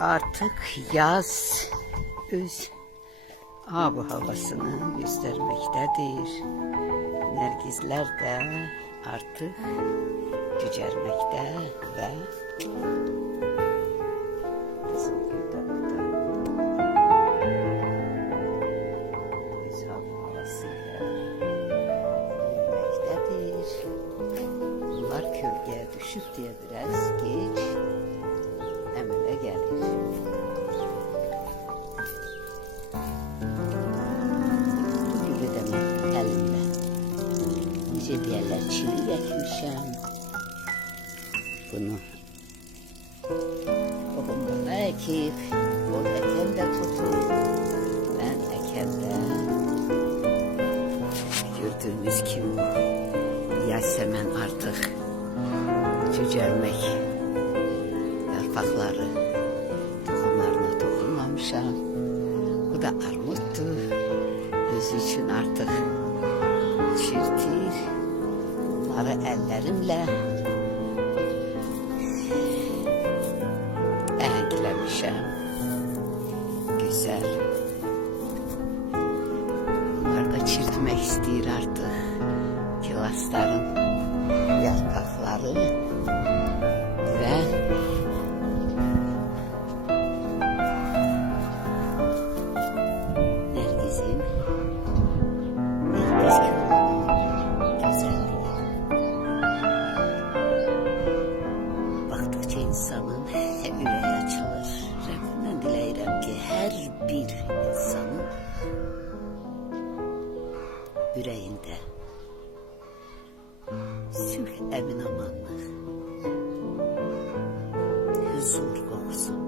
Artık yaz öz bu havasını göstermektedir. Nergizler de artık cücermekte ve Kızılgül de burada öz havasıyla büyümektedir. Bunlar kölgeye düşüp diye biraz geç emele gelir. Gülü de elimde. Necə deyərlər, çilik əkmişəm. Bunu babam əkib, o əkən də tutub, mən əkən də. Gördüğünüz kimi Yasemen artık cücermek yarpakları tohumlarına dokunmamışam. Bu da armuttu. Özü için artık çirtir. Bunları ellerimle enklemişim. Güzel. Bunlar da çirtmek istiyor artık. Kilasların yarpakları ve Nergiz'in Nergiz Gölü'nün güzelliği. Baktıkça insanın yüreği açılır. Rabbimden dileyirəm ki, her bir insanın yüreğinde sülh, emin amanlıq, huzur qoxusu